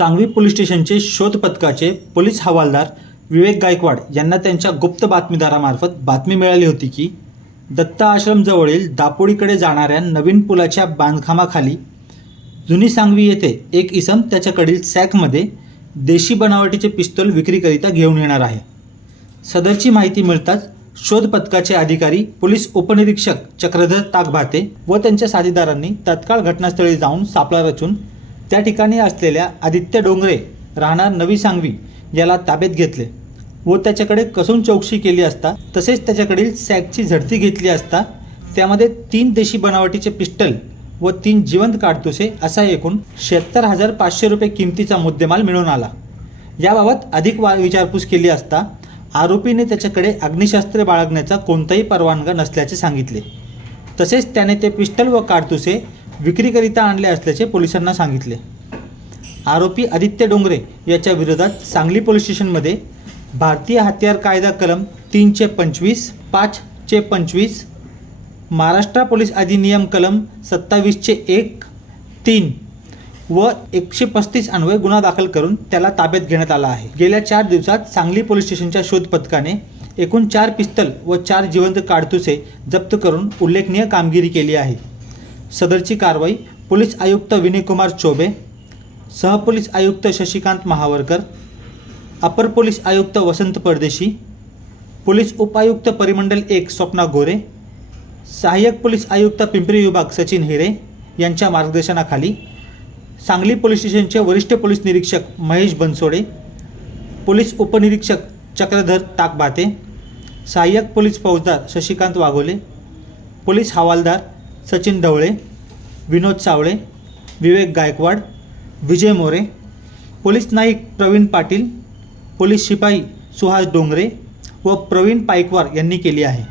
Sangvi police स्टेशनचे शोध पथकाचे पोलीस हवालदार विवेक गायकवाड यांना त्यांच्या गुप्त बातमीदारामार्फत बातमी मिळाली होती की दत्त आश्रमजवळील दापोडीकडे जाणाऱ्या नवीन पुलाच्या बांधकामाखाली जुनी सांगवी येथे एक इसम त्याच्याकडील सॅकमध्ये देशी बनावटीचे पिस्तूल विक्रीकरिता घेऊन येणार आहे। सदरची माहिती मिळताच शोध पथकाचे अधिकारी पोलीस उपनिरीक्षक चक्रधर ताकभाते व त्यांच्या साथीदारांनी तत्काळ घटनास्थळी जाऊन सापळा रचून त्या ठिकाणी असलेल्या आदित्य डोंगरे राहणार नवी सांगवी याला ताब्यात घेतले व त्याच्याकडे कसून चौकशी केली असता तसेच त्याच्याकडील सॅकची झडती घेतली असता त्यामध्ये 3 देशी बनावटीचे पिस्टल व 3 जिवंत काडतुसे असा एकूण 76,500 रुपये किमतीचा मुद्देमाल मिळून आला। याबाबत अधिक विचारपूस केली असता आरोपीने त्याच्याकडे अग्निशस्त्रे बाळगण्याचा कोणताही परवानगा नसल्याचे सांगितले। तसेच त्याने ते पिस्टल व काडतुसे विक्रीकरिता आणले असल्याचे पोलिसांना सांगितले। आरोपी आदित्य डोंगरे याच्या विरोधात सांगली पोलीस स्टेशनमध्ये भारतीय हत्यार कायदा कलम 325, 525, महाराष्ट्र पोलीस अधिनियम कलम 27(1), 3 व 135 अन्वये गुन्हा दाखल करून त्याला ताब्यात घेण्यात आला आहे। गेल्या 4 दिवसात सांगली पोलीस स्टेशनच्या शोध पथकाने एकूण 4 पिस्तल व 4 जिवंत काडतुसे जप्त करून उल्लेखनीय कामगिरी केली आहे। सदरची कारवाई पोलीस आयुक्त विनयकुमार चौबे, सहपोलीस आयुक्त शशिकांत महावरकर, अपर पोलीस आयुक्त वसंत परदेशी, पोलीस उपायुक्त परिमंडल 1 स्वप्ना गोरे, सहाय्यक पोलीस आयुक्त पिंपरी विभाग सचिन हिरे यांच्या मार्गदर्शनाखाली सांगली पोलीस स्टेशनचे वरिष्ठ पोलीस निरीक्षक महेश बनसोडे, पोलीस उपनिरीक्षक चक्रधर ताकभाते, सहाय्यक पोलीस फौजदार शशिकांत वाघोले, पोलीस हवालदार सचिन ढवळे, विनोद सावळे, विवेक गायकवाड, विजय मोरे, पोलीस नाईक प्रवीण पाटील, पोलीस शिपाई सुहास डोंगरे व प्रवीण पायकवार यांनी केली आहे।